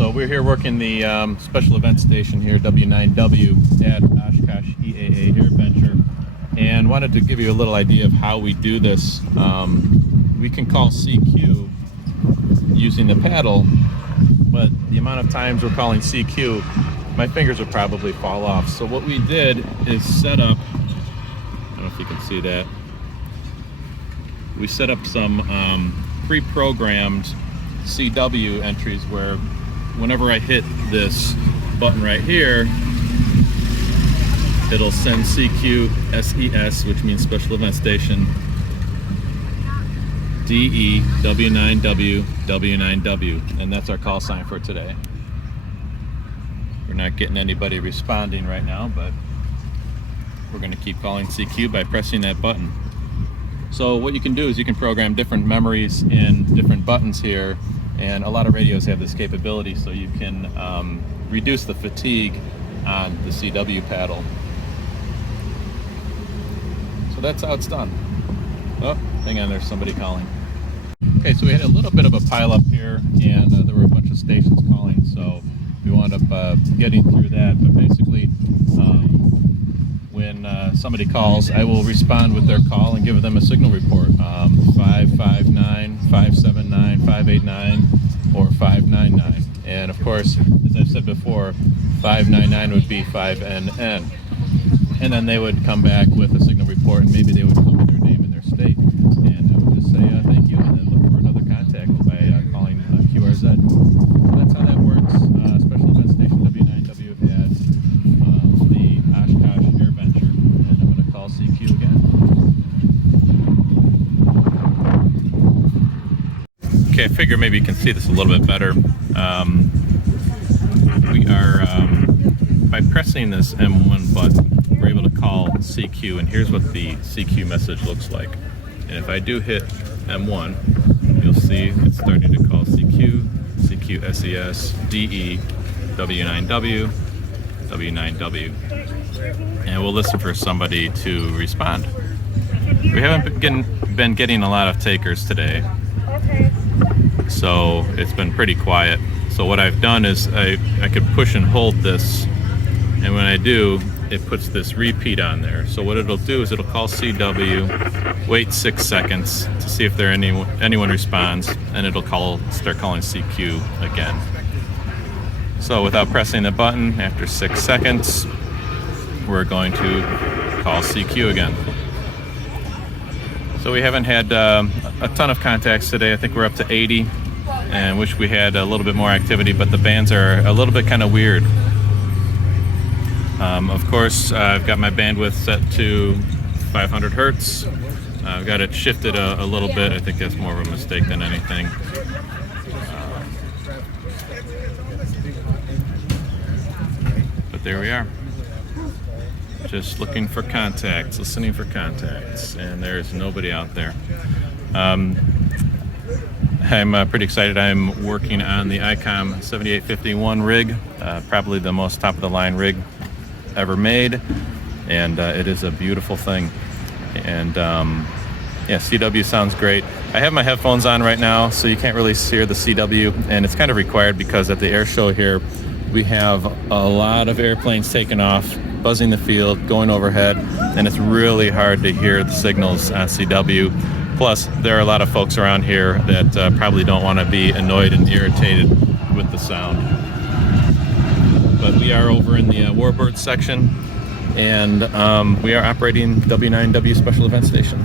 So we're here working the special event station here, W9W, at Oshkosh EAA Air Venture, and wanted to give you a little idea of how we do this. We can call CQ using the paddle, but the amount of times we're calling CQ, my fingers would probably fall off. So what we did is set up, I don't know if you can see that, we set up some pre-programmed CW entries where whenever I hit this button right here, it'll send CQ SES, which means Special Event Station, DE W9W W9W, and that's our call sign for today. We're not getting anybody responding right now, but we're going to keep calling CQ by pressing that button. So what you can do is you can program different memories in different buttons here, and a lot of radios have this capability, so you can reduce the fatigue on the CW paddle. So that's how it's done. Oh, hang on, there's somebody calling. Okay, so we had a little bit of a pile up here, and there were a bunch of stations calling, so we wound up getting through that. But basically, when somebody calls, I will respond with their call and give them a signal report. 559, 579, 589, or 599. And of course, as I've said before, 599 would be 5NN. And then they would come back with a signal report, and maybe they would tell me their name and their state. And I would just say thank you, and then look for another contact by calling QRZ. So that's how that works. Special Event Station W9W at the Oshkosh Air Venture. And I'm going to call CQ again. Okay, I figure maybe you can see this a little bit better. We are, by pressing this M1 button, we're able to call CQ, and here's what the CQ message looks like. And if I do hit M1, you'll see it's starting to call CQ, CQ SES, DE, W9W, W9W. And we'll listen for somebody to respond. We haven't been getting a lot of takers today, so it's been pretty quiet. So what I've done is I could push and hold this, and when I do, it puts this repeat on there. So what it'll do is it'll call CW, wait 6 seconds to see if anyone responds, and it'll start calling CQ again. So without pressing the button, after 6 seconds, we're going to call CQ again. So we haven't had a ton of contacts today. I think we're up to 80, and wish we had a little bit more activity, but the bands are a little bit kind of weird. Of course, I've got my bandwidth set to 500 hertz. I've got it shifted a little bit. I think that's more of a mistake than anything. But there we are. Just looking for contacts, listening for contacts, and there's nobody out there. I'm pretty excited. I'm working on the ICOM 7851 rig, probably the most top-of-the-line rig ever made, and it is a beautiful thing. And yeah, CW sounds great. I have my headphones on right now, so you can't really hear the CW, and it's kind of required because at the air show here, we have a lot of airplanes taking off, buzzing the field, going overhead, and it's really hard to hear the signals on CW. Plus, there are a lot of folks around here that probably don't want to be annoyed and irritated with the sound. But we are over in the Warbird section, and we are operating W9W Special Event Station.